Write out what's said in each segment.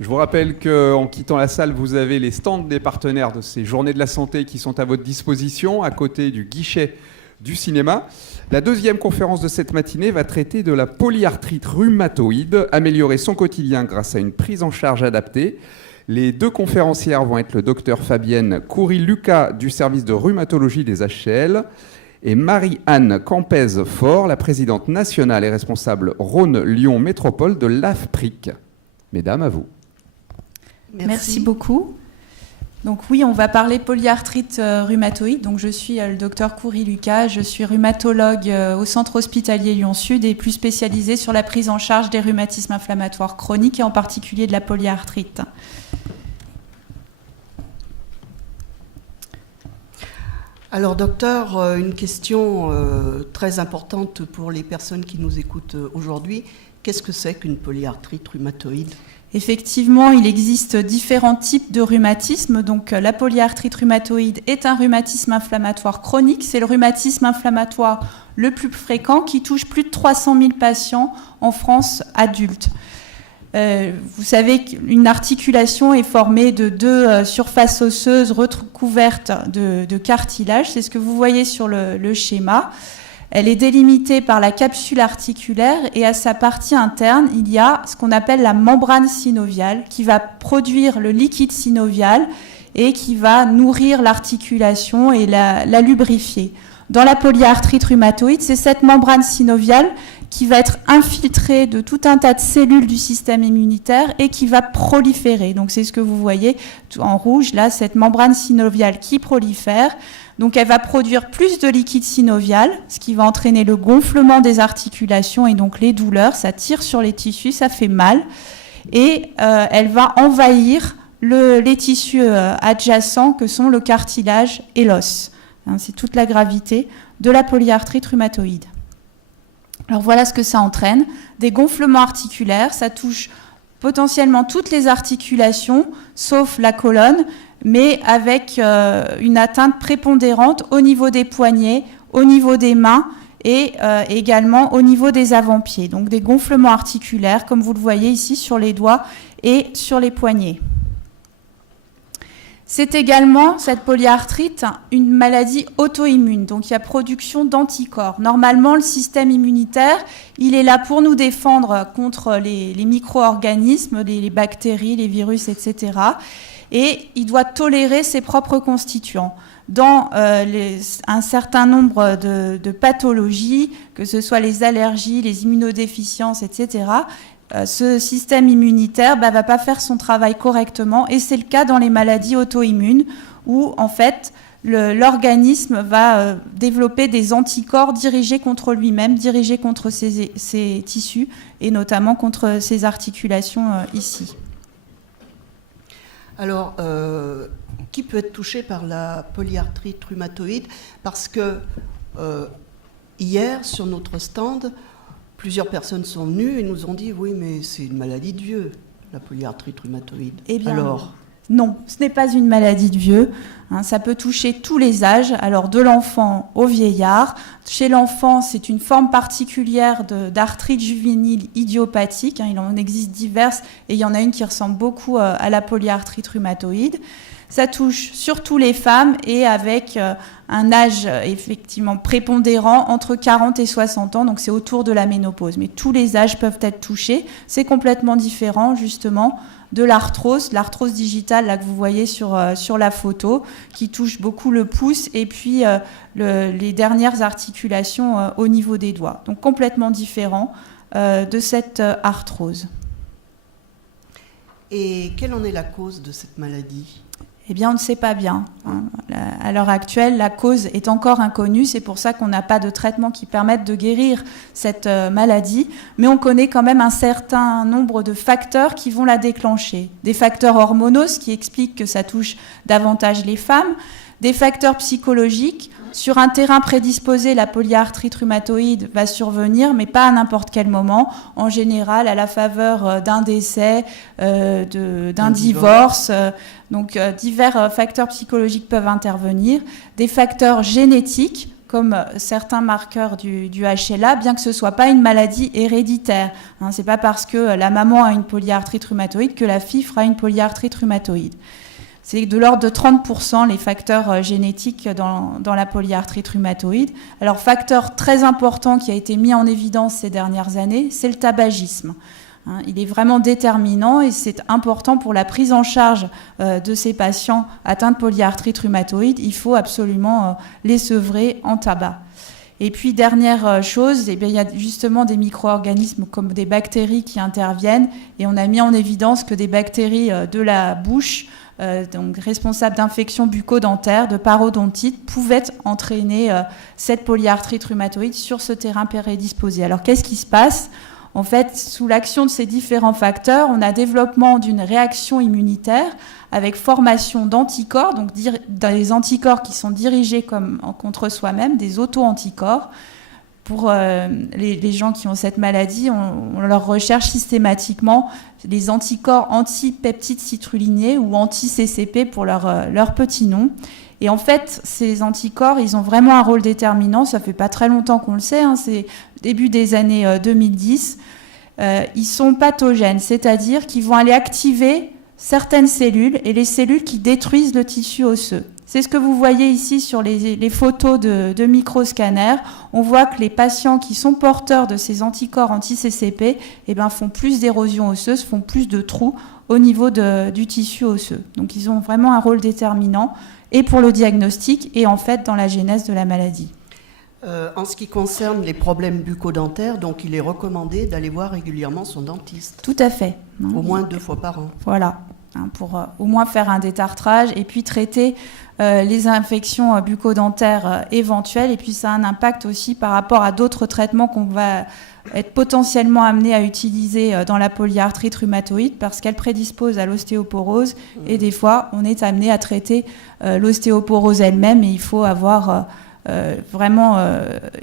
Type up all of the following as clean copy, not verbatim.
Je vous rappelle qu'en quittant la salle, vous avez les stands des partenaires de ces journées de la santé qui sont à votre disposition, à côté du guichet du cinéma. La deuxième conférence de cette matinée va traiter de la polyarthrite rhumatoïde, améliorer son quotidien grâce à une prise en charge adaptée. Les deux conférencières vont être le docteur Fabienne Coury-Lucas du service de rhumatologie des HCL et Marie-Anne Campez-Fort, la présidente nationale et responsable Rhône-Lyon Métropole de l'AFPRIC. Mesdames, à vous. Merci beaucoup. Donc oui, on va parler polyarthrite rhumatoïde. Donc je suis le docteur Coury-Lucas, je suis rhumatologue au centre hospitalier Lyon-Sud et plus spécialisée sur la prise en charge des rhumatismes inflammatoires chroniques et en particulier de la polyarthrite. Alors docteur, une question très importante pour les personnes qui nous écoutent aujourd'hui. Qu'est-ce que c'est qu'une polyarthrite rhumatoïde ? Effectivement, il existe différents types de rhumatisme. Donc, la polyarthrite rhumatoïde est un rhumatisme inflammatoire chronique. C'est le rhumatisme inflammatoire le plus fréquent qui touche plus de 300 000 patients en France adultes. Vous savez qu'une articulation est formée de deux surfaces osseuses recouvertes de cartilage. C'est ce que vous voyez sur le schéma. Elle est délimitée par la capsule articulaire et à sa partie interne, il y a ce qu'on appelle la membrane synoviale qui va produire le liquide synovial et qui va nourrir l'articulation et la lubrifier. Dans la polyarthrite rhumatoïde, c'est cette membrane synoviale qui va être infiltrée de tout un tas de cellules du système immunitaire et qui va proliférer. Donc c'est ce que vous voyez en rouge, là, cette membrane synoviale qui prolifère. Donc elle va produire plus de liquide synovial, ce qui va entraîner le gonflement des articulations et donc les douleurs. Ça tire sur les tissus, ça fait mal. Et elle va envahir les tissus adjacents que sont le cartilage et l'os. C'est toute la gravité de la polyarthrite rhumatoïde. Alors voilà ce que ça entraîne. Des gonflements articulaires, ça touche potentiellement toutes les articulations, sauf la colonne, mais avec une atteinte prépondérante au niveau des poignets, au niveau des mains et également au niveau des avant-pieds. Donc des gonflements articulaires, comme vous le voyez ici sur les doigts et sur les poignets. C'est également, cette polyarthrite, une maladie auto-immune. Donc il y a production d'anticorps. Normalement, le système immunitaire, il est là pour nous défendre contre les micro-organismes, les bactéries, les virus, etc. Et il doit tolérer ses propres constituants. Dans un certain nombre de pathologies, que ce soit les allergies, les immunodéficiences, etc., ce système immunitaire ne va pas faire son travail correctement. Et c'est le cas dans les maladies auto-immunes où, en fait, l'organisme va développer des anticorps dirigés contre lui-même, dirigés contre ses tissus et notamment contre ses articulations ici. Alors, qui peut être touché par la polyarthrite rhumatoïde ? Parce que hier, sur notre stand, plusieurs personnes sont venues et nous ont dit « Oui, mais c'est une maladie de vieux, la polyarthrite rhumatoïde. » Eh bien, alors non, ce n'est pas une maladie de vieux. Ça peut toucher tous les âges, alors de l'enfant au vieillard. Chez l'enfant, c'est une forme particulière d'arthrite juvénile idiopathique. Il en existe diverses et il y en a une qui ressemble beaucoup à la polyarthrite rhumatoïde. Ça touche surtout les femmes et avec un âge effectivement prépondérant entre 40 et 60 ans, donc c'est autour de la ménopause. Mais tous les âges peuvent être touchés. C'est complètement différent justement de l'arthrose digitale là, que vous voyez sur la photo, qui touche beaucoup le pouce et puis les dernières articulations au niveau des doigts. Donc complètement différent de cette arthrose. Et quelle en est la cause de cette maladie ? Eh bien, on ne sait pas bien. À l'heure actuelle, la cause est encore inconnue. C'est pour ça qu'on n'a pas de traitement qui permette de guérir cette maladie. Mais on connaît quand même un certain nombre de facteurs qui vont la déclencher. Des facteurs hormonaux, ce qui explique que ça touche davantage les femmes. Des facteurs psychologiques. Sur un terrain prédisposé, la polyarthrite rhumatoïde va survenir, mais pas à n'importe quel moment. En général, à la faveur d'un décès, d'un divorce. Donc, divers facteurs psychologiques peuvent intervenir. Des facteurs génétiques. comme certains marqueurs du HLA, bien que ce ne soit pas une maladie héréditaire. Hein, ce n'est pas parce que la maman a une polyarthrite rhumatoïde que la fille fera une polyarthrite rhumatoïde. C'est de l'ordre de 30% les facteurs génétiques dans la polyarthrite rhumatoïde. Alors, facteur très important qui a été mis en évidence ces dernières années, c'est le tabagisme. Il est vraiment déterminant et c'est important pour la prise en charge de ces patients atteints de polyarthrite rhumatoïde. Il faut absolument les sevrer en tabac. Et puis, dernière chose, il y a justement des micro-organismes comme des bactéries qui interviennent et on a mis en évidence que des bactéries de la bouche, donc responsables d'infections bucco-dentaires, de parodontite, pouvaient entraîner cette polyarthrite rhumatoïde sur ce terrain prédisposé. Alors, qu'est-ce qui se passe ? En fait, sous l'action de ces différents facteurs, on a développement d'une réaction immunitaire avec formation d'anticorps, donc des anticorps qui sont dirigés contre soi-même, des auto-anticorps. Pour les gens qui ont cette maladie, on leur recherche systématiquement les anticorps anti-peptides citrullinés ou anti-CCP pour leur petit nom. Et en fait, ces anticorps, ils ont vraiment un rôle déterminant. Ça fait pas très longtemps qu'on le sait, hein, c'est début des années 2010. Ils sont pathogènes, c'est-à-dire qu'ils vont aller activer certaines cellules et les cellules qui détruisent le tissu osseux. C'est ce que vous voyez ici sur les photos de microscanners. On voit que les patients qui sont porteurs de ces anticorps anti-CCP font plus d'érosion osseuse, font plus de trous au niveau du tissu osseux. Donc ils ont vraiment un rôle déterminant et pour le diagnostic et en fait dans la genèse de la maladie. En ce qui concerne les problèmes bucco-dentaires, donc il est recommandé d'aller voir régulièrement son dentiste. Tout à fait. Au moins 2 fois par an. Voilà, pour au moins faire un détartrage et puis traiter les infections bucco-dentaires éventuelles. Et puis ça a un impact aussi par rapport à d'autres traitements qu'on va être potentiellement amené à utiliser dans la polyarthrite rhumatoïde parce qu'elle prédispose à l'ostéoporose et des fois on est amené à traiter l'ostéoporose elle-même et il faut avoir vraiment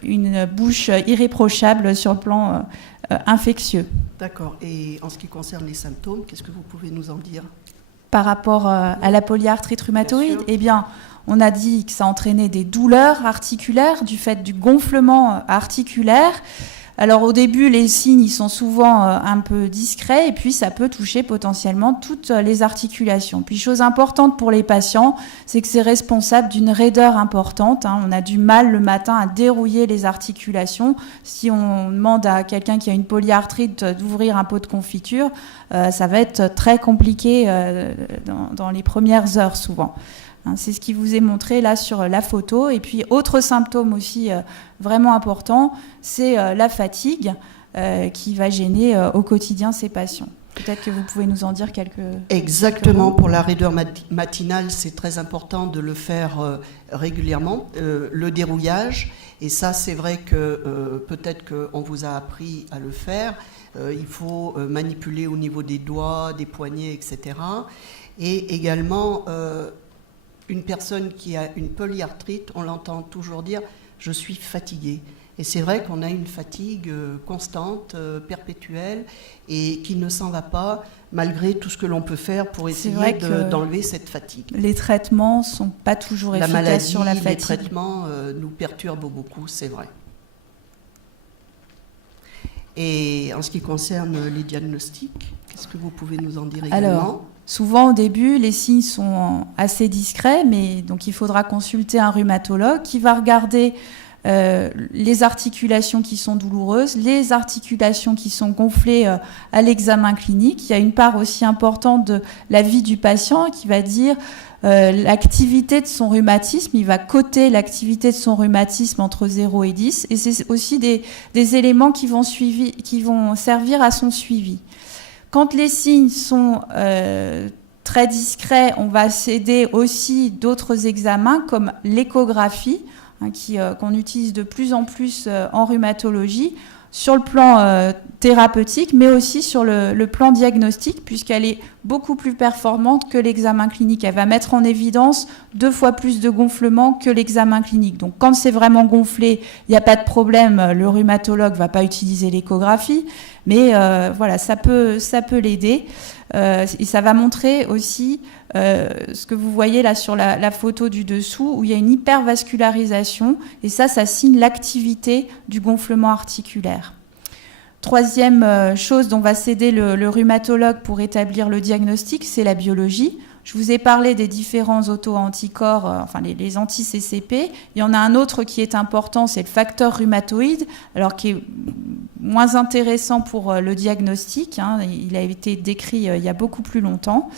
une bouche irréprochable sur le plan infectieux. D'accord. Et en ce qui concerne les symptômes, qu'est-ce que vous pouvez nous en dire ? Par rapport à la polyarthrite rhumatoïde, eh bien, on a dit que ça entraînait des douleurs articulaires du fait du gonflement articulaire. Alors au début, les signes ils sont souvent un peu discrets et puis ça peut toucher potentiellement toutes les articulations. Puis chose importante pour les patients, c'est que c'est responsable d'une raideur importante. On a du mal le matin à dérouiller les articulations. Si on demande à quelqu'un qui a une polyarthrite d'ouvrir un pot de confiture, ça va être très compliqué dans les premières heures souvent. C'est ce qui vous est montré là sur la photo. Et puis, autre symptôme aussi vraiment important, c'est la fatigue qui va gêner au quotidien ces patients. Peut-être que vous pouvez nous en dire quelques... Exactement, pour la raideur matinale, c'est très important de le faire régulièrement, le dérouillage. Et ça, c'est vrai que peut-être qu'on vous a appris à le faire. Il faut manipuler au niveau des doigts, des poignets, etc. Et également... une personne qui a une polyarthrite, on l'entend toujours dire « je suis fatigué ». Et c'est vrai qu'on a une fatigue constante, perpétuelle, et qui ne s'en va pas, malgré tout ce que l'on peut faire pour essayer d'enlever cette fatigue. Les traitements ne sont pas toujours efficaces sur la fatigue. Les traitements nous perturbent beaucoup, c'est vrai. Et en ce qui concerne les diagnostics, qu'est-ce que vous pouvez nous en dire également ? Alors, souvent au début, les signes sont assez discrets, mais donc il faudra consulter un rhumatologue qui va regarder les articulations qui sont douloureuses, les articulations qui sont gonflées à l'examen clinique. Il y a une part aussi importante de la vie du patient qui va dire l'activité de son rhumatisme. Il va coter l'activité de son rhumatisme entre 0 et 10. Et c'est aussi des éléments qui vont servir à son suivi. Quand les signes sont très discrets, on va s'aider aussi d'autres examens comme l'échographie, qu'on utilise de plus en plus en rhumatologie, sur le plan thérapeutique, mais aussi sur le plan diagnostique, puisqu'elle est beaucoup plus performante que l'examen clinique. Elle va mettre en évidence 2 fois plus de gonflement que l'examen clinique. Donc quand c'est vraiment gonflé, il n'y a pas de problème, le rhumatologue ne va pas utiliser l'échographie, mais voilà, ça peut l'aider. Et ça va montrer aussi ce que vous voyez là sur la photo du dessous, où il y a une hypervascularisation, et ça signe l'activité du gonflement articulaire. Troisième chose dont va s'aider le rhumatologue pour établir le diagnostic, c'est la biologie. Je vous ai parlé des différents auto-anticorps, enfin les anti-CCP. Il y en a un autre qui est important, c'est le facteur rhumatoïde, alors qui est moins intéressant pour le diagnostic. Il a été décrit il y a beaucoup plus longtemps.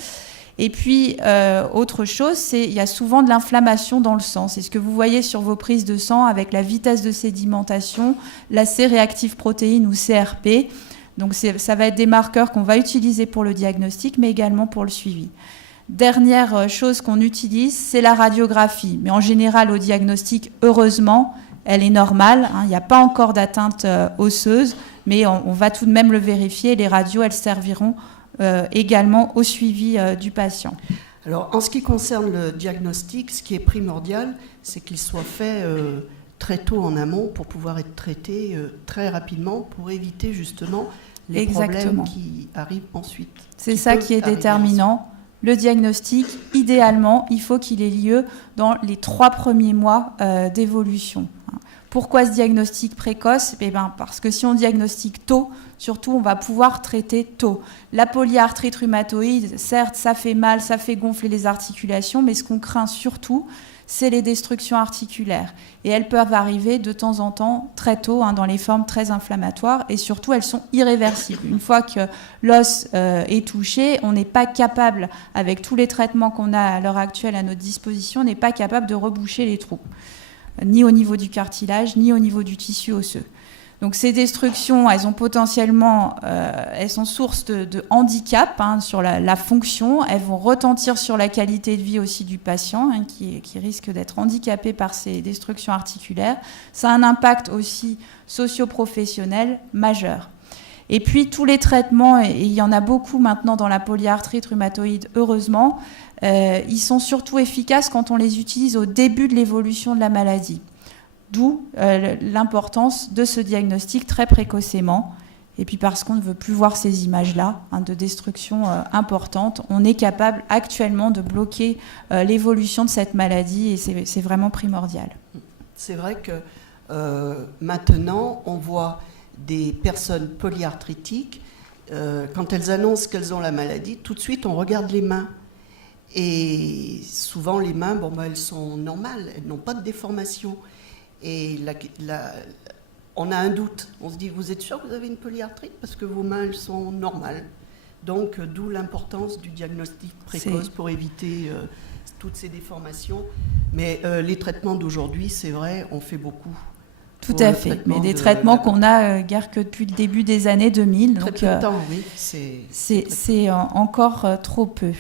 Et puis, autre chose, il y a souvent de l'inflammation dans le sang. C'est ce que vous voyez sur vos prises de sang avec la vitesse de sédimentation, la C-réactive protéine ou CRP. Donc, ça va être des marqueurs qu'on va utiliser pour le diagnostic, mais également pour le suivi. Dernière chose qu'on utilise, c'est la radiographie. Mais en général, au diagnostic, heureusement, elle est normale. Il n'y a pas encore d'atteinte osseuse, mais on va tout de même le vérifier. Les radios, elles serviront également au suivi du patient. Alors, en ce qui concerne le diagnostic, ce qui est primordial, c'est qu'il soit fait très tôt en amont pour pouvoir être traité très rapidement pour éviter justement les problèmes qui arrivent ensuite. C'est ça qui est déterminant. Le diagnostic, idéalement, il faut qu'il ait lieu dans les 3 premiers mois d'évolution. Pourquoi ce diagnostic précoce ? Parce que si on diagnostique tôt, surtout, on va pouvoir traiter tôt. La polyarthrite rhumatoïde, certes, ça fait mal, ça fait gonfler les articulations, mais ce qu'on craint surtout, c'est les destructions articulaires. Et elles peuvent arriver de temps en temps, très tôt, dans les formes très inflammatoires, et surtout, elles sont irréversibles. Une fois que l'os est touché, on n'est pas capable, avec tous les traitements qu'on a à l'heure actuelle à notre disposition, on n'est pas capable de reboucher les trous, ni au niveau du cartilage, ni au niveau du tissu osseux. Donc ces destructions, elles ont potentiellement, elles sont source de handicap sur la fonction. Elles vont retentir sur la qualité de vie aussi du patient, qui risque d'être handicapé par ces destructions articulaires. Ça a un impact aussi socio-professionnel majeur. Et puis tous les traitements, et il y en a beaucoup maintenant dans la polyarthrite rhumatoïde, heureusement, ils sont surtout efficaces quand on les utilise au début de l'évolution de la maladie. D'où l'importance de ce diagnostic très précocement. Et puis parce qu'on ne veut plus voir ces images-là de destruction importante, on est capable actuellement de bloquer l'évolution de cette maladie, et c'est vraiment primordial. C'est vrai que maintenant, on voit des personnes polyarthritiques, quand elles annoncent qu'elles ont la maladie, tout de suite on regarde les mains. Et souvent les mains, elles sont normales, elles n'ont pas de déformation. Et on a un doute. On se dit, vous êtes sûr que vous avez une polyarthrite ? Parce que vos mains, elles sont normales. Donc, d'où l'importance du diagnostic précoce pour éviter toutes ces déformations. Mais les traitements d'aujourd'hui, c'est vrai, on fait beaucoup. Tout à fait. Mais des traitements qu'on a guère que depuis le début des années 2000. Très donc, peu de temps, oui. C'est encore trop peu.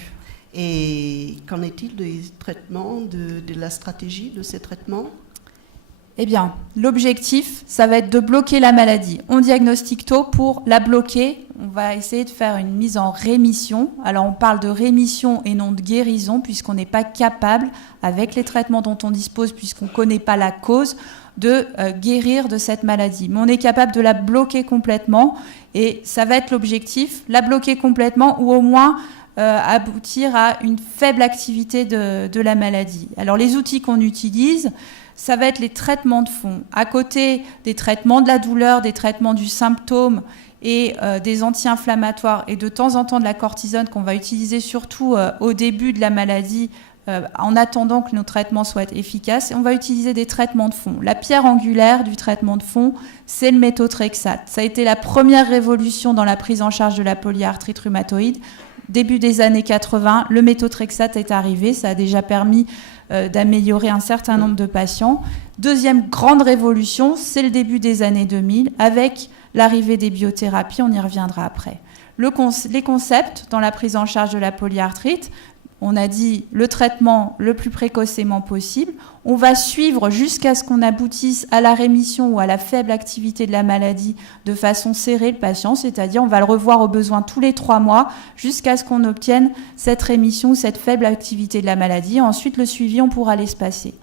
Et qu'en est-il des traitements, de la stratégie de ces traitements ? Eh bien, l'objectif, ça va être de bloquer la maladie. On diagnostique tôt pour la bloquer. On va essayer de faire une mise en rémission. Alors, on parle de rémission et non de guérison, puisqu'on n'est pas capable, avec les traitements dont on dispose, puisqu'on ne connaît pas la cause, de guérir de cette maladie. Mais on est capable de la bloquer complètement, et ça va être l'objectif, la bloquer complètement, ou au moins aboutir à une faible activité de la maladie. Alors, les outils qu'on utilise, ça va être les traitements de fond. À côté des traitements de la douleur, des traitements du symptôme et des anti-inflammatoires, et de temps en temps de la cortisone qu'on va utiliser surtout au début de la maladie, en attendant que nos traitements soient efficaces, on va utiliser des traitements de fond. La pierre angulaire du traitement de fond, c'est le méthotrexate. Ça a été la première révolution dans la prise en charge de la polyarthrite rhumatoïde. Début des années 80, le méthotrexate est arrivé. Ça a déjà permis d'améliorer un certain nombre de patients. Deuxième grande révolution, c'est le début des années 2000, avec l'arrivée des biothérapies, on y reviendra après. Les concepts dans la prise en charge de la polyarthrite, on a dit le traitement le plus précocement possible. On va suivre jusqu'à ce qu'on aboutisse à la rémission ou à la faible activité de la maladie de façon serrée le patient, c'est-à-dire on va le revoir au besoin tous les 3 mois jusqu'à ce qu'on obtienne cette rémission ou cette faible activité de la maladie. Ensuite, le suivi, on pourra l'espacer.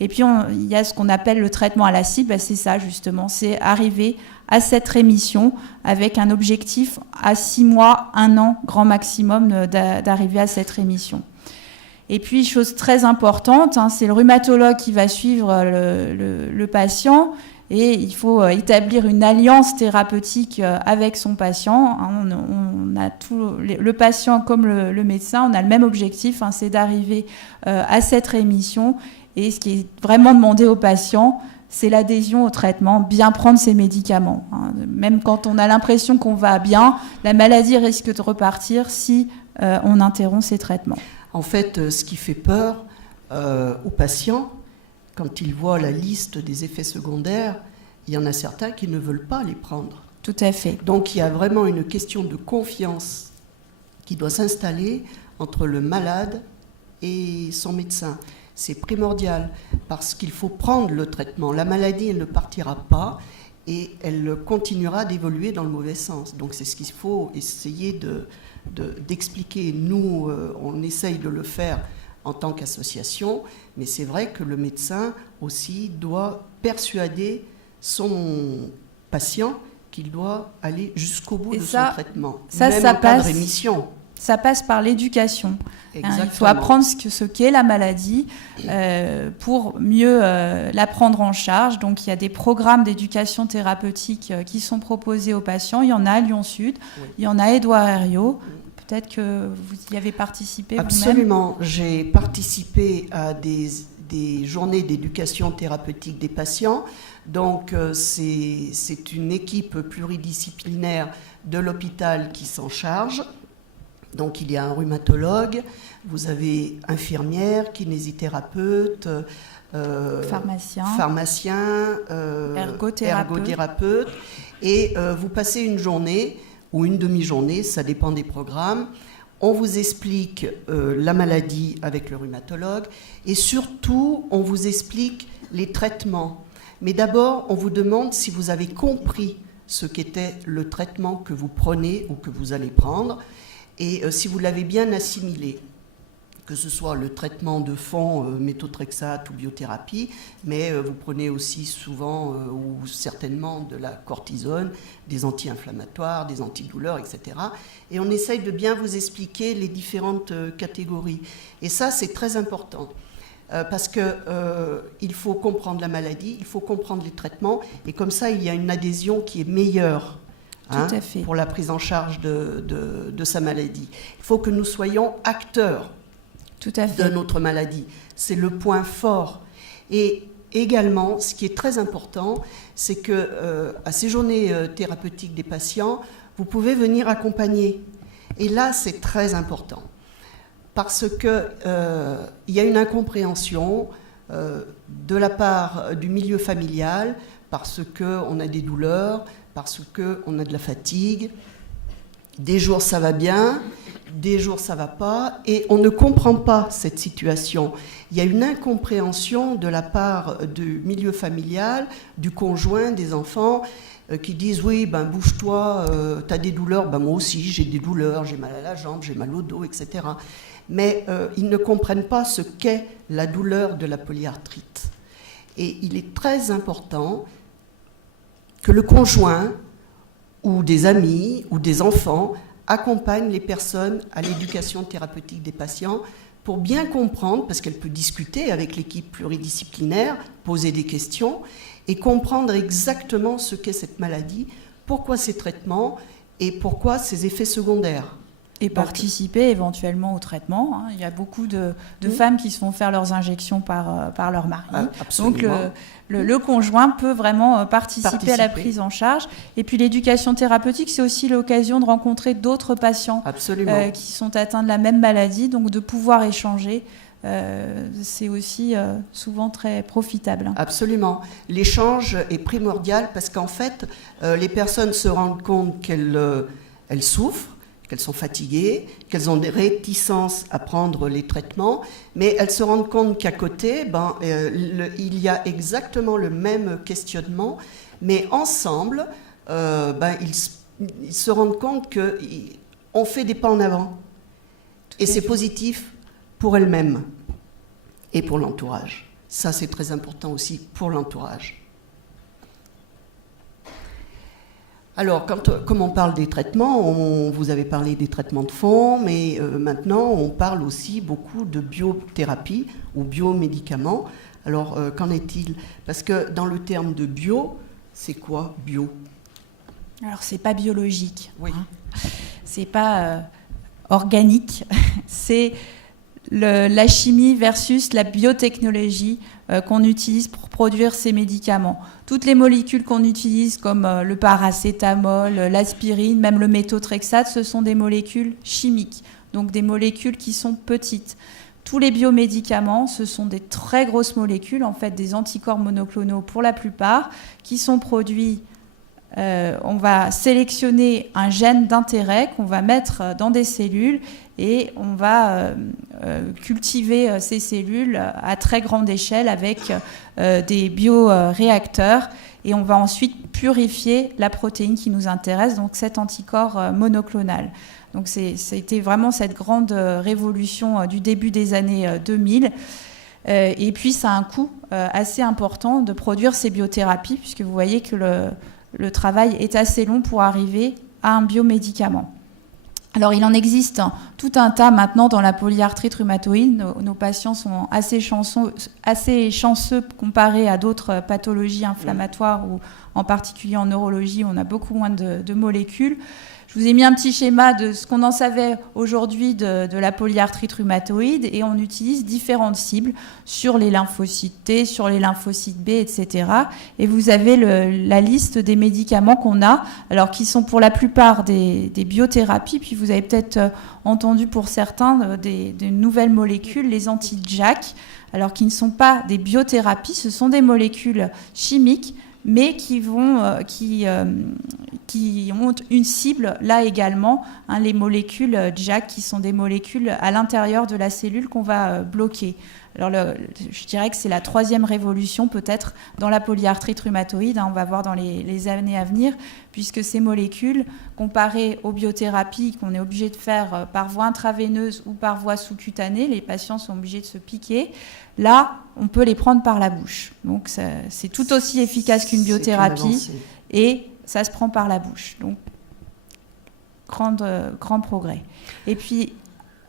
Et puis, il y a ce qu'on appelle le traitement à la cible. C'est ça, justement. C'est arriver à cette rémission avec un objectif à 6 mois, 1 an, grand maximum, d'arriver à cette rémission. Et puis, chose très importante, c'est le rhumatologue qui va suivre le patient. Et il faut établir une alliance thérapeutique avec son patient. On a le patient comme le médecin, on a le même objectif, c'est d'arriver à cette rémission. Et ce qui est vraiment demandé au patient, c'est l'adhésion au traitement, bien prendre ses médicaments. Même quand on a l'impression qu'on va bien, la maladie risque de repartir si on interrompt ses traitements. En fait, ce qui fait peur aux patients, quand ils voient la liste des effets secondaires, il y en a certains qui ne veulent pas les prendre. Tout à fait. Donc il y a vraiment une question de confiance qui doit s'installer entre le malade et son médecin. C'est primordial parce qu'il faut prendre le traitement. La maladie, elle ne partira pas et elle continuera d'évoluer dans le mauvais sens. Donc c'est ce qu'il faut essayer d'expliquer. Nous, on essaye de le faire en tant qu'association, mais c'est vrai que le médecin aussi doit persuader son patient qu'il doit aller jusqu'au bout de son traitement, même en cas de rémission. Ça passe par l'éducation. Il faut apprendre ce qu'est la maladie pour mieux la prendre en charge. Donc il y a des programmes d'éducation thérapeutique qui sont proposés aux patients. Il y en a à Lyon-Sud, il y en a à Édouard Herriot. Peut-être que vous y avez participé vous-même. Absolument. J'ai participé à des journées d'éducation thérapeutique des patients. Donc, c'est une équipe pluridisciplinaire de l'hôpital qui s'en charge. Donc, il y a un rhumatologue, vous avez infirmière, kinésithérapeute, pharmacien, ergothérapeute. Et vous passez une journée ou une demi-journée, ça dépend des programmes. On vous explique la maladie avec le rhumatologue et surtout, on vous explique les traitements. Mais d'abord, on vous demande si vous avez compris ce qu'était le traitement que vous prenez ou que vous allez prendre et si vous l'avez bien assimilé, que ce soit le traitement de fond, méthotrexate ou biothérapie, mais vous prenez aussi souvent ou certainement de la cortisone, des anti-inflammatoires, des antidouleurs, etc. Et on essaye de bien vous expliquer les différentes catégories. Et ça, c'est très important. Parce qu'il faut comprendre la maladie, il faut comprendre les traitements, et comme ça, il y a une adhésion qui est meilleure pour la prise en charge de sa maladie. Il faut que nous soyons acteurs de notre maladie. C'est le point fort. Et également, ce qui est très important, c'est qu'à ces journées thérapeutiques des patients, vous pouvez venir accompagner. Et là, c'est très important. Parce qu'il y a une incompréhension de la part du milieu familial, parce qu'on a des douleurs, parce qu'on a de la fatigue. Des jours, ça va bien, des jours, ça ne va pas, et on ne comprend pas cette situation. Il y a une incompréhension de la part du milieu familial, du conjoint, des enfants, qui disent « Oui, bouge-toi, tu as des douleurs, moi aussi j'ai des douleurs, j'ai mal à la jambe, j'ai mal au dos, etc. » Mais ils ne comprennent pas ce qu'est la douleur de la polyarthrite. Et il est très important que le conjoint ou des amis ou des enfants accompagnent les personnes à l'éducation thérapeutique des patients pour bien comprendre, parce qu'elle peut discuter avec l'équipe pluridisciplinaire, poser des questions et comprendre exactement ce qu'est cette maladie, pourquoi ces traitements et pourquoi ces effets secondaires. Et participer éventuellement au traitement. Il y a beaucoup de femmes qui se font faire leurs injections par leur mari. Donc le conjoint peut vraiment participer à la prise en charge. Et puis l'éducation thérapeutique, c'est aussi l'occasion de rencontrer d'autres patients qui sont atteints de la même maladie, donc de pouvoir échanger. C'est aussi souvent très profitable. Absolument. L'échange est primordial parce qu'en fait, les personnes se rendent compte qu'elles souffrent, qu'elles sont fatiguées, qu'elles ont des réticences à prendre les traitements, mais elles se rendent compte qu'à côté, il y a exactement le même questionnement, mais ensemble, ils se rendent compte qu'on fait des pas en avant. Et c'est positif pour elles-mêmes et pour l'entourage. Ça, c'est très important aussi pour l'entourage. Alors, comme on parle des traitements, vous avez parlé des traitements de fond, mais maintenant, on parle aussi beaucoup de biothérapie ou biomédicaments. Alors, qu'en est-il? Parce que dans le terme de bio, c'est quoi bio? Alors, c'est pas biologique. Oui. C'est pas organique. C'est la chimie versus la biotechnologie qu'on utilise pour produire ces médicaments. Toutes les molécules qu'on utilise, comme le paracétamol, l'aspirine, même le méthotrexate, ce sont des molécules chimiques, donc des molécules qui sont petites. Tous les biomédicaments, ce sont des très grosses molécules, en fait des anticorps monoclonaux pour la plupart, qui sont produits. On va sélectionner un gène d'intérêt qu'on va mettre dans des cellules et on va cultiver ces cellules à très grande échelle avec des bioréacteurs et on va ensuite purifier la protéine qui nous intéresse, donc cet anticorps monoclonal. Donc c'était vraiment cette grande révolution du début des années 2000. Et puis ça a un coût assez important de produire ces biothérapies puisque vous voyez que le travail est assez long pour arriver à un biomédicament. Alors, il en existe tout un tas maintenant dans la polyarthrite rhumatoïde. Nos patients sont assez chanceux comparés à d'autres pathologies inflammatoires ou en particulier en neurologie, on a beaucoup moins de molécules. Je vous ai mis un petit schéma de ce qu'on en savait aujourd'hui de la polyarthrite rhumatoïde et on utilise différentes cibles sur les lymphocytes T, sur les lymphocytes B, etc. Et vous avez la liste des médicaments qu'on a, alors qui sont pour la plupart des biothérapies, puis vous avez peut-être entendu pour certains des nouvelles molécules, les anti-JAK, alors qui ne sont pas des biothérapies, ce sont des molécules chimiques, mais qui ont une cible là également, les molécules JAK qui sont des molécules à l'intérieur de la cellule qu'on va bloquer. Alors je dirais que c'est la troisième révolution peut-être dans la polyarthrite rhumatoïde, on va voir dans les années à venir, puisque ces molécules, comparées aux biothérapies qu'on est obligé de faire par voie intraveineuse ou par voie sous-cutanée, les patients sont obligés de se piquer, là on peut les prendre par la bouche. Donc c'est tout aussi efficace qu'une biothérapie et ça se prend par la bouche. Donc grand progrès. Et puis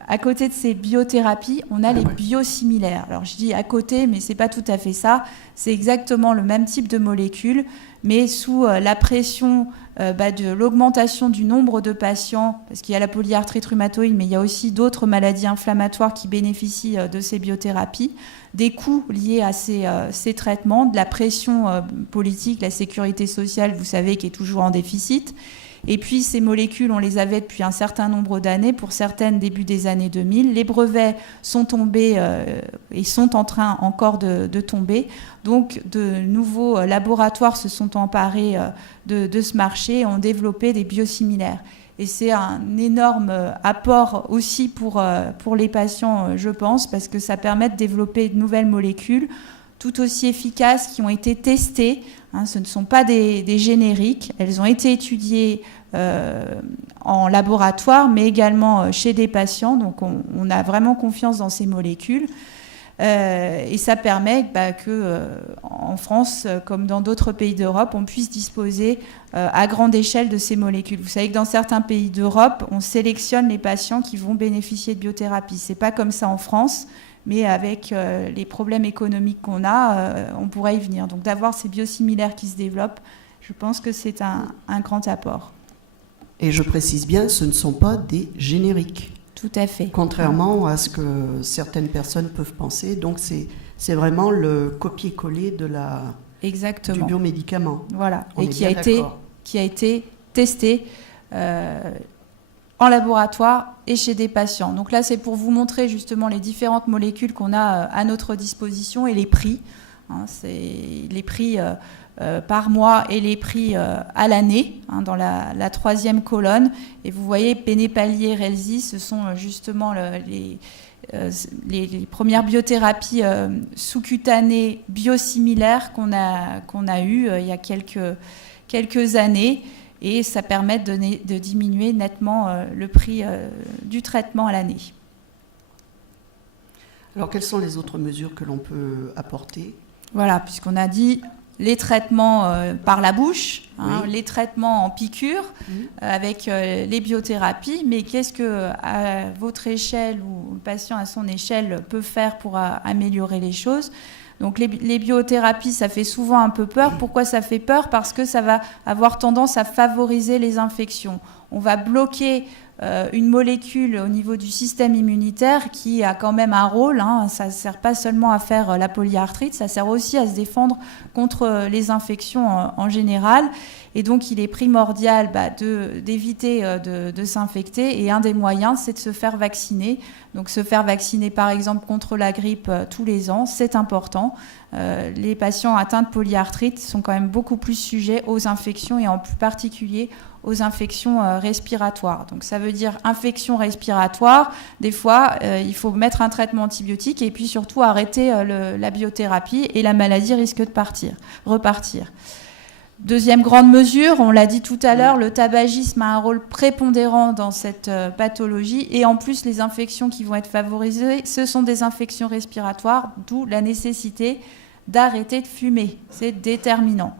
à côté de ces biothérapies, on a les biosimilaires. Alors je dis à côté, mais c'est pas tout à fait ça. C'est exactement le même type de molécules, mais sous la pression de l'augmentation du nombre de patients, parce qu'il y a la polyarthrite rhumatoïde, mais il y a aussi d'autres maladies inflammatoires qui bénéficient de ces biothérapies, des coûts liés à ces traitements, de la pression politique, la sécurité sociale, vous savez, qui est toujours en déficit. Et puis ces molécules, on les avait depuis un certain nombre d'années, pour certaines début des années 2000. Les brevets sont tombés et sont en train encore de tomber. Donc de nouveaux laboratoires se sont emparés de ce marché et ont développé des biosimilaires. Et c'est un énorme apport aussi pour les patients, je pense, parce que ça permet de développer de nouvelles molécules tout aussi efficaces qui ont été testées. Ce ne sont pas des génériques. Elles ont été étudiées en laboratoire, mais également chez des patients. Donc, on a vraiment confiance dans ces molécules. Et ça permet que, en France, comme dans d'autres pays d'Europe, on puisse disposer à grande échelle de ces molécules. Vous savez que dans certains pays d'Europe, on sélectionne les patients qui vont bénéficier de biothérapie. C'est pas comme ça en France. Mais avec les problèmes économiques qu'on a, on pourrait y venir. Donc d'avoir ces biosimilaires qui se développent, je pense que c'est un grand apport. Et je précise bien, ce ne sont pas des génériques. Tout à fait. Contrairement à ce que certaines personnes peuvent penser. Donc c'est vraiment le copier-coller du biomédicament. Voilà. Et qui a été testé en laboratoire et chez des patients. Donc là, c'est pour vous montrer justement les différentes molécules qu'on a à notre disposition et les prix. C'est les prix par mois et les prix à l'année, dans la troisième colonne. Et vous voyez, Benepali et Relsi, ce sont justement les premières biothérapies sous-cutanées biosimilaires qu'on a eues il y a quelques années. Et ça permet de diminuer nettement le prix du traitement à l'année. Alors, quelles sont les autres mesures que l'on peut apporter ? Voilà, puisqu'on a dit les traitements par la bouche, les traitements en piqûre, avec les biothérapies, mais qu'est-ce que, à votre échelle ou le patient à son échelle peut faire pour améliorer les choses ? Donc les biothérapies, ça fait souvent un peu peur. Pourquoi ça fait peur ? Parce que ça va avoir tendance à favoriser les infections. On va bloquer une molécule au niveau du système immunitaire qui a quand même un rôle. Ça ne sert pas seulement à faire la polyarthrite, ça sert aussi à se défendre contre les infections en général. Et donc, il est primordial d'éviter de s'infecter. Et un des moyens, c'est de se faire vacciner. Donc, se faire vacciner, par exemple, contre la grippe tous les ans, c'est important. Les patients atteints de polyarthrite sont quand même beaucoup plus sujets aux infections et en plus particulier aux infections respiratoires. Donc, ça veut dire infection respiratoire. Des fois, il faut mettre un traitement antibiotique et puis surtout arrêter la biothérapie et la maladie risque de repartir. Deuxième grande mesure, on l'a dit tout à l'heure, le tabagisme a un rôle prépondérant dans cette pathologie et en plus les infections qui vont être favorisées, ce sont des infections respiratoires, d'où la nécessité d'arrêter de fumer. C'est déterminant.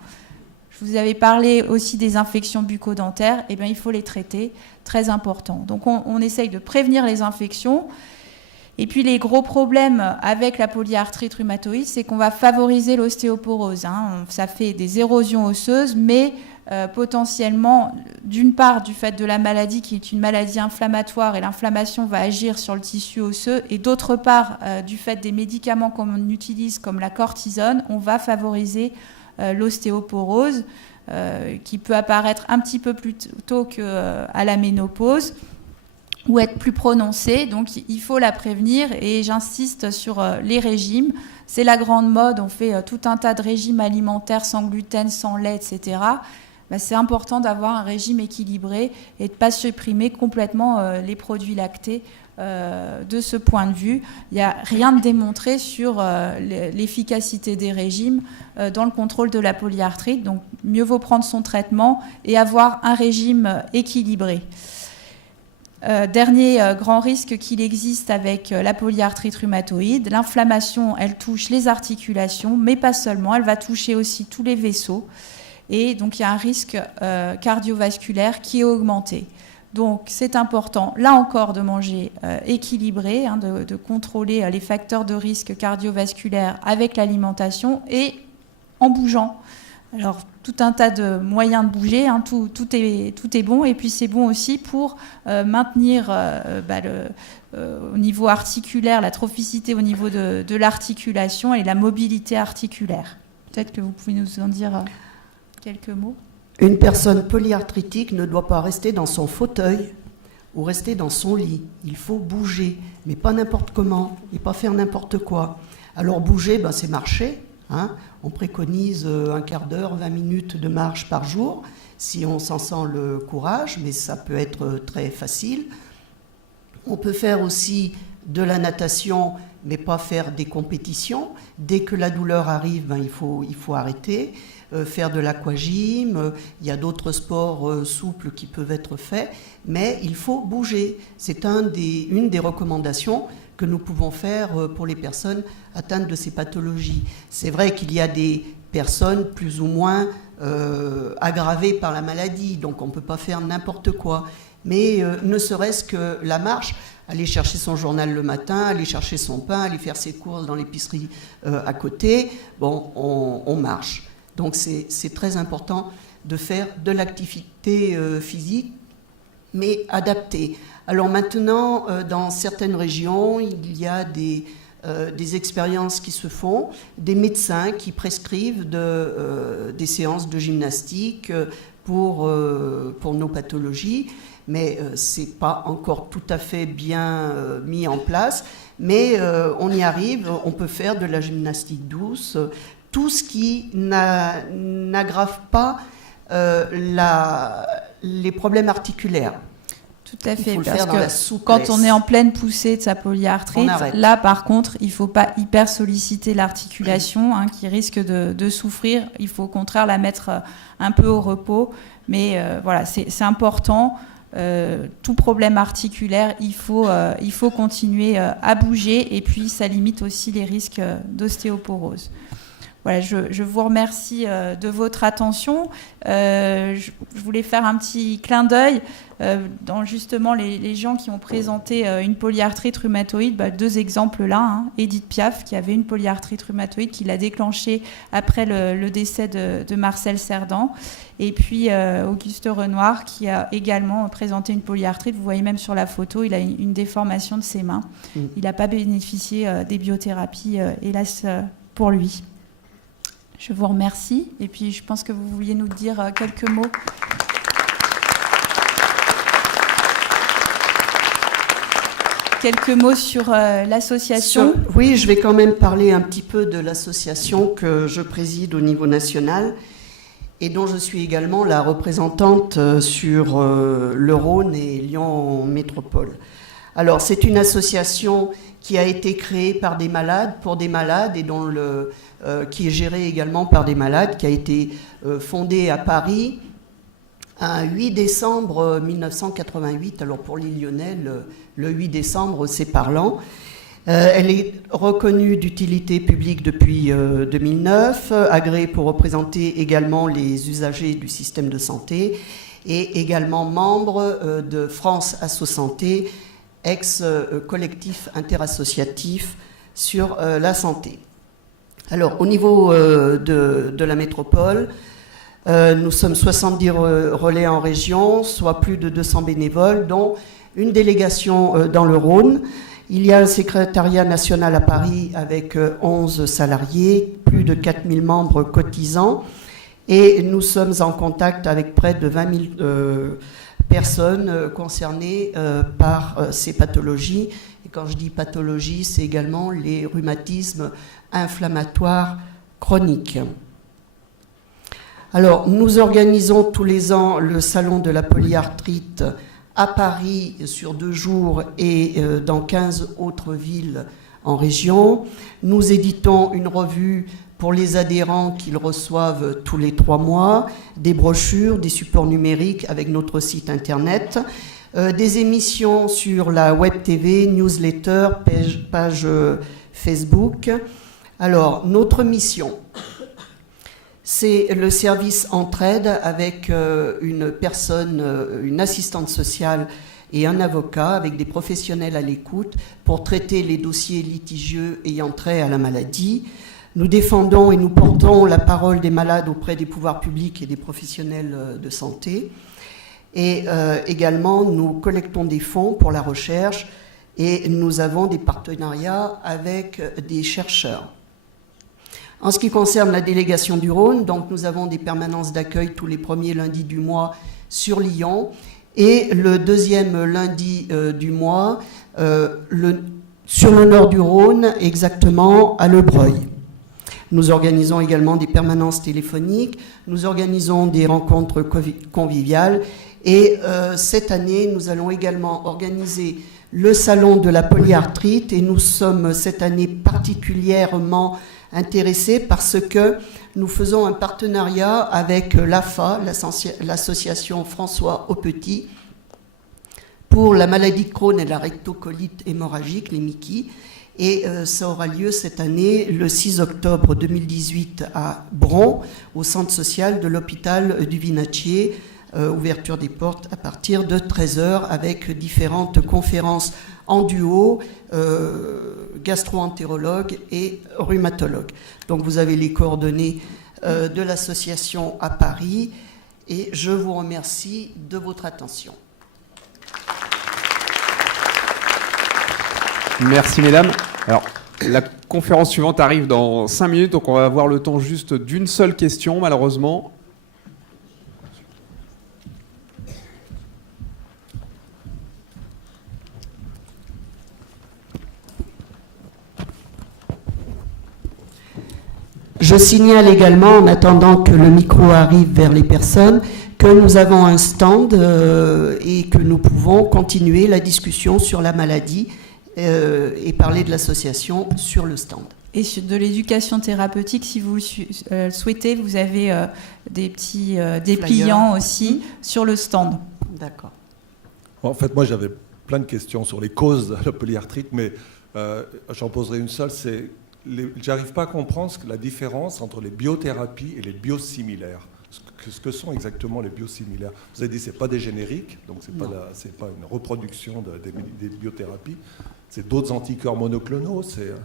Je vous avais parlé aussi des infections bucco-dentaires, eh bien, il faut les traiter, très important. Donc on essaye de prévenir les infections. Et puis les gros problèmes avec la polyarthrite rhumatoïde, c'est qu'on va favoriser l'ostéoporose. Ça fait des érosions osseuses, mais potentiellement, d'une part, du fait de la maladie qui est une maladie inflammatoire et l'inflammation va agir sur le tissu osseux, et d'autre part, du fait des médicaments qu'on utilise comme la cortisone, on va favoriser l'ostéoporose qui peut apparaître un petit peu plus tôt qu'à la ménopause, ou être plus prononcée, donc il faut la prévenir et j'insiste sur les régimes. C'est la grande mode, on fait tout un tas de régimes alimentaires sans gluten, sans lait, etc. C'est important d'avoir un régime équilibré et de ne pas supprimer complètement les produits lactés de ce point de vue. Il n'y a rien de démontré sur l'efficacité des régimes dans le contrôle de la polyarthrite, donc mieux vaut prendre son traitement et avoir un régime équilibré. Dernier grand risque qu'il existe avec la polyarthrite rhumatoïde, l'inflammation, elle touche les articulations, mais pas seulement, elle va toucher aussi tous les vaisseaux. Et donc il y a un risque cardiovasculaire qui est augmenté. Donc c'est important, là encore, de manger équilibré, de contrôler les facteurs de risque cardiovasculaire avec l'alimentation et en bougeant. Alors, tout un tas de moyens de bouger, tout est bon, et puis c'est bon aussi pour maintenir au niveau articulaire, la trophicité au niveau de l'articulation et la mobilité articulaire. Peut-être que vous pouvez nous en dire quelques mots. Une personne polyarthritique ne doit pas rester dans son fauteuil ou rester dans son lit. Il faut bouger, mais pas n'importe comment, et pas faire n'importe quoi. Alors bouger, c'est marcher. On préconise un quart d'heure, 20 minutes de marche par jour, si on s'en sent le courage, mais ça peut être très facile. On peut faire aussi de la natation, mais pas faire des compétitions. Dès que la douleur arrive, il faut arrêter. Faire de l'aquagym, il y a d'autres sports souples qui peuvent être faits, mais il faut bouger. C'est une des recommandations que nous pouvons faire pour les personnes atteintes de ces pathologies. C'est vrai qu'il y a des personnes plus ou moins aggravées par la maladie, donc on ne peut pas faire n'importe quoi. Mais ne serait-ce que la marche, aller chercher son journal le matin, aller chercher son pain, aller faire ses courses dans l'épicerie à côté, on marche. Donc c'est très important de faire de l'activité physique, mais adaptée. Alors maintenant, dans certaines régions, il y a des expériences qui se font, des médecins qui prescrivent des séances de gymnastique pour nos pathologies, mais ce n'est pas encore tout à fait bien mis en place, mais on y arrive, on peut faire de la gymnastique douce, tout ce qui n'aggrave pas les problèmes articulaires. Tout à fait, parce que quand on est en pleine poussée de sa polyarthrite, là par contre, il ne faut pas hyper solliciter l'articulation qui risque de souffrir. Il faut au contraire la mettre un peu au repos. Mais voilà, c'est important tout problème articulaire, il faut continuer à bouger, et puis ça limite aussi les risques d'ostéoporose. Voilà, je vous remercie de votre attention. Je voulais faire un petit clin d'œil dans justement les gens qui ont présenté une polyarthrite rhumatoïde. 2 exemples là, hein. Edith Piaf, qui avait une polyarthrite rhumatoïde, qui l'a déclenchée après le décès de Marcel Cerdan. Et puis Auguste Renoir, qui a également présenté une polyarthrite. Vous voyez même sur la photo, il a une déformation de ses mains. Il n'a pas bénéficié des biothérapies, hélas, pour lui. Je vous remercie. Et puis, je pense que vous vouliez nous dire quelques mots. Quelques mots sur l'association. Oui, je vais quand même parler un petit peu de l'association que je préside au niveau national et dont je suis également la représentante sur le Rhône et Lyon Métropole. Alors, c'est une association qui a été créée par des malades, pour des malades, et qui est gérée également par des malades, qui a été fondée à Paris un 8 décembre 1988. Alors pour les Lyonnais, le 8 décembre, c'est parlant. Elle est reconnue d'utilité publique depuis 2009, agréée pour représenter également les usagers du système de santé, et également membre de France Asso Santé, ex-collectif interassociatif sur la santé. Alors, au niveau de la métropole, nous sommes 70 relais en région, soit plus de 200 bénévoles, dont une délégation dans le Rhône. Il y a un secrétariat national à Paris avec 11 salariés, plus de 4000 membres cotisants, et nous sommes en contact avec près de 20 000 personnes concernées par ces pathologies. Et quand je dis pathologie, c'est également les rhumatismes inflammatoires chroniques. Alors, nous organisons tous les ans le salon de la polyarthrite à Paris sur 2 jours et dans 15 autres villes en région. Nous éditons une revue pour les adhérents qu'ils reçoivent tous les 3 mois, des brochures, des supports numériques avec notre site internet, des émissions sur la web TV, newsletter, page Facebook. Alors, notre mission, c'est le service entraide avec une personne, une assistante sociale et un avocat avec des professionnels à l'écoute pour traiter les dossiers litigieux ayant trait à la maladie. Nous défendons et nous portons la parole des malades auprès des pouvoirs publics et des professionnels de santé. Et également, nous collectons des fonds pour la recherche et nous avons des partenariats avec des chercheurs. En ce qui concerne la délégation du Rhône, donc nous avons des permanences d'accueil tous les premiers lundis du mois sur Lyon et le deuxième lundi du mois sur le nord du Rhône, exactement à Le Breuil. Nous organisons également des permanences téléphoniques, nous organisons des rencontres conviviales et cette année, nous allons également organiser le salon de la polyarthrite et nous sommes cette année particulièrement intéressés parce que nous faisons un partenariat avec l'AFA, l'association François Aupetit, pour la maladie de Crohn et la rectocolite hémorragique, les MICI. Et ça aura lieu cette année, le 6 octobre 2018, à Bron, au centre social de l'hôpital du Vinatier. Ouverture des portes à partir de 13h avec différentes conférences en duo, gastro-entérologue et rhumatologue. Donc vous avez les coordonnées de l'association à Paris et je vous remercie de votre attention. Merci mesdames. Alors, la conférence suivante arrive dans 5 minutes, donc on va avoir le temps juste d'une seule question, malheureusement. Je signale également, en attendant que le micro arrive vers les personnes, que nous avons un stand et que nous pouvons continuer la discussion sur la maladie et parler de l'association sur le stand. Et de l'éducation thérapeutique, si vous le souhaitez, vous avez des petits dépliants aussi sur le stand. D'accord. En fait, moi, j'avais plein de questions sur les causes de la polyarthrite, mais j'en poserai une seule. J'arrive pas à comprendre la différence entre les biothérapies et les biosimilaires. Ce que sont exactement les biosimilaires? Vous avez dit que ce n'est pas des génériques, donc ce n'est pas une reproduction des biothérapies. C'est d'autres anticorps monoclonaux.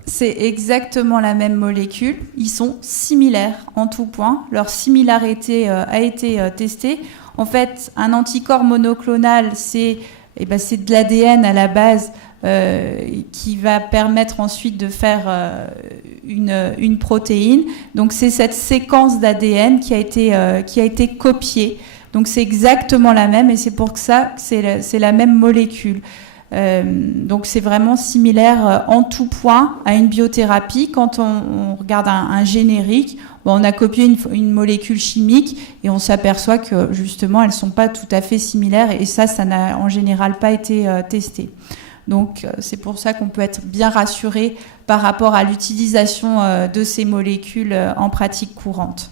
C'est exactement la même molécule. Ils sont similaires en tout point. Leur similarité a été testée. En fait, un anticorps monoclonal, c'est de l'ADN à la base qui va permettre ensuite de faire une protéine. Donc c'est cette séquence d'ADN qui a été copiée. Donc c'est exactement la même et c'est pour ça que c'est la même molécule. Donc c'est vraiment similaire en tout point à une biothérapie. Quand on regarde un générique, on a copié une molécule chimique et on s'aperçoit que justement elles ne sont pas tout à fait similaires et ça n'a en général pas été testé. Donc c'est pour ça qu'on peut être bien rassuré par rapport à l'utilisation de ces molécules en pratique courante.